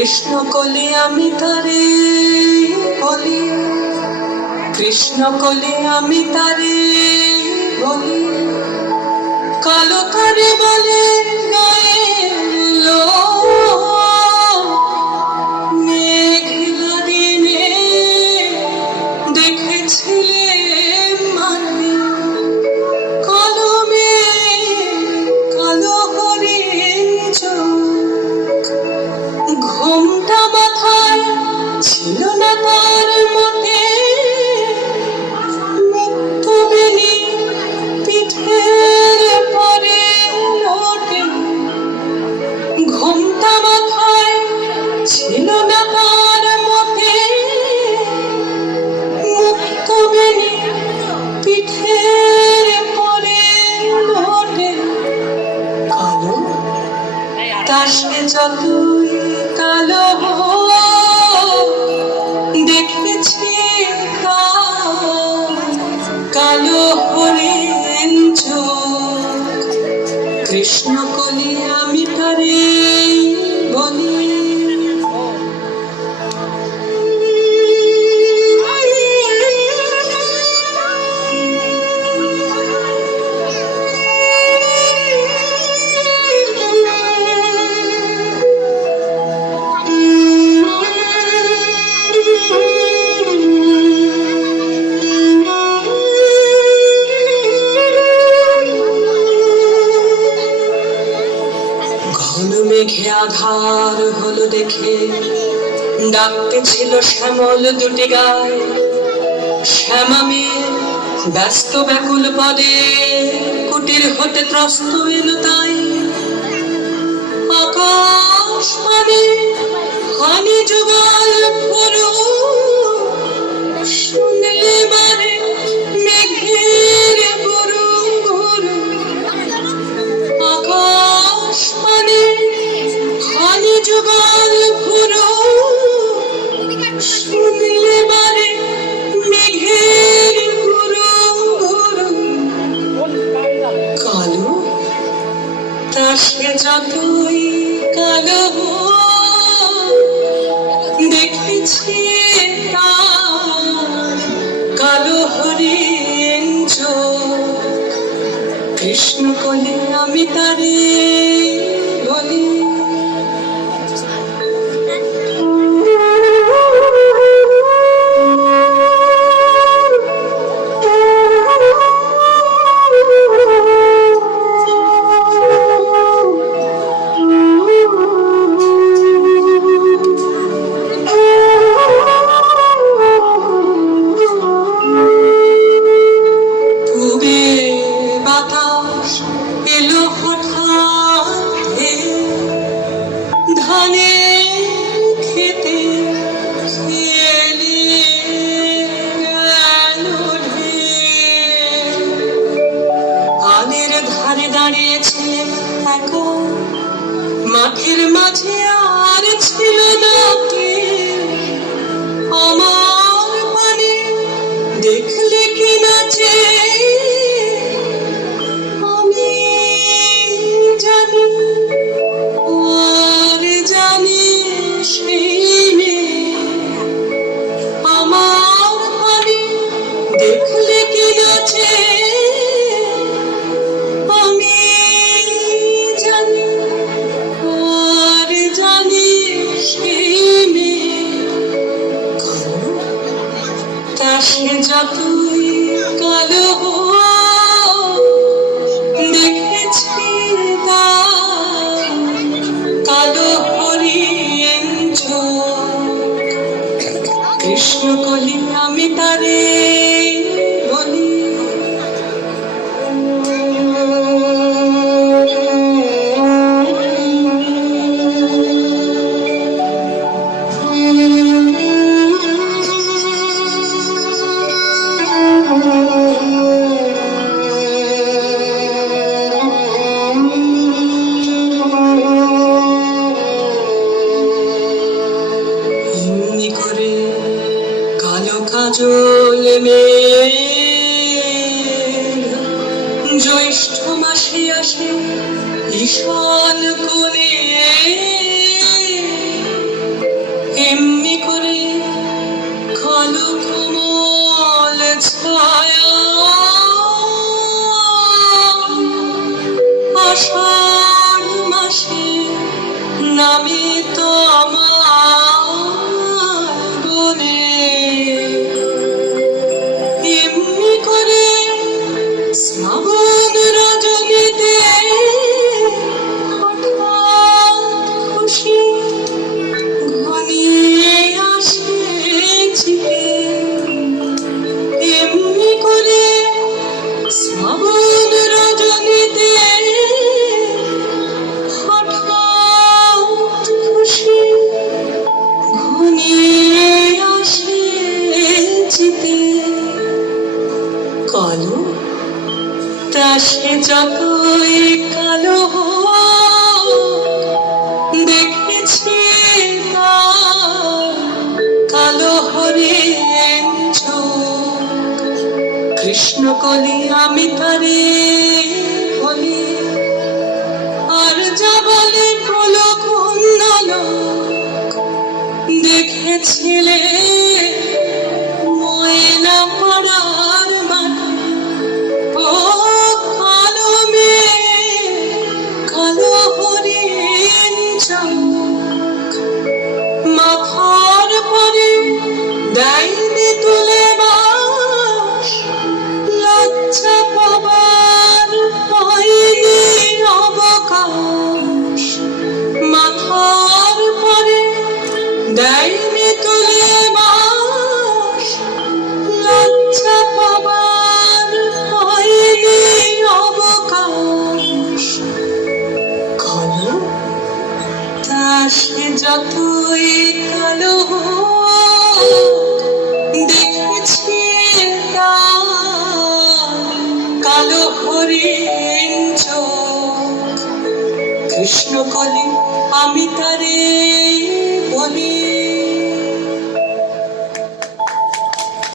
কৃষ্ণ কলি আমি তারে বলি, কৃষ্ণ কলি আমি তারে বলি, কালো তারে বলে গায়ে মেঘলা দিনে দেখেছিলে মানে কালো কালো হরিণ চোখ, ঘুমটা মাথায় ছিল না তার মোটে, মুক্তবেণী পিঠের পরে লোটে, ঘুমটা মাথায় ছিল না তার মোটে, মুক্তবেণী পিঠের পরে লোটে, কালো তার সে যতই কালো দেখেছি কালো হরিণ চোখ, কৃষ্ণ কলি আমি তারে বলি। মেঘে আধার হলো দেখে ডাকতে ছিল শ্যামল দুটি গায়ে, শ্যামা মেয়ে ব্যস্ত ব্যাকুল পদে কুটির হতে ত্রস্ত এলো তাই, আকাশ মানে হানি যুগল পুরো শুনলে মানে মেঘের গুরু গুরু, আকাশ মানে হানি যুগল পুরো শুনলে মানে মেঘের গুরু গুরু, কালো তা সে যতই কালো দেখেছি তার কালো হরিণ চোখ, কৃষ্ণ কলি আমি তারে বলি। বাতাস এলো হঠাৎ ধানে খেতে আলের ধারে দাঁড়িয়েছে এখন মাঠের মাঝে আর ছিল না আমার পানে দেখলে কি নাচে দেখলে কি নাচে আমি জানি আর জানি সেই মেয়ে, তা সে যতই কালো দেখেছি তার কালো হরিণ চোখ, কৃষ্ণ কলি আমি তারে বলি। এমনি করে কালো কাজল মেয়ে জ্যৈষ্ঠ মাসে আসে ঈশান কোণে তো আমার বনে এমনি করে শ্রাবণ রজনীতে হঠাৎ খুশি ঘনিয়ে আসে চিঠি এমনি করে শ্রাবণ রজনীতে হঠাৎ খুশি ঘনিয়ে আসে চিঠি কালো তাসে যতই কালো দেখেছি তার কালো হরিণ চোখ কৃষ্ণকলি আমি তারে বলি আর যা বলে প্রলোভন দেখেছিলে ময়না পড়ার মাঠে ও কালো মেয়ে কালো হরিণ চোখ মাথার পরে দেয়নি তুলে বাস লজ্জা পাবার হয়নি অবকাশ মাথার পরে দেয়নি তুলে বাস লজ্জা পাবার হয়নি অবকাশ কালো তাসে যতই কালো দেখেছি তার কালো হরিণ চোখ কৃষ্ণকলি আমি তারে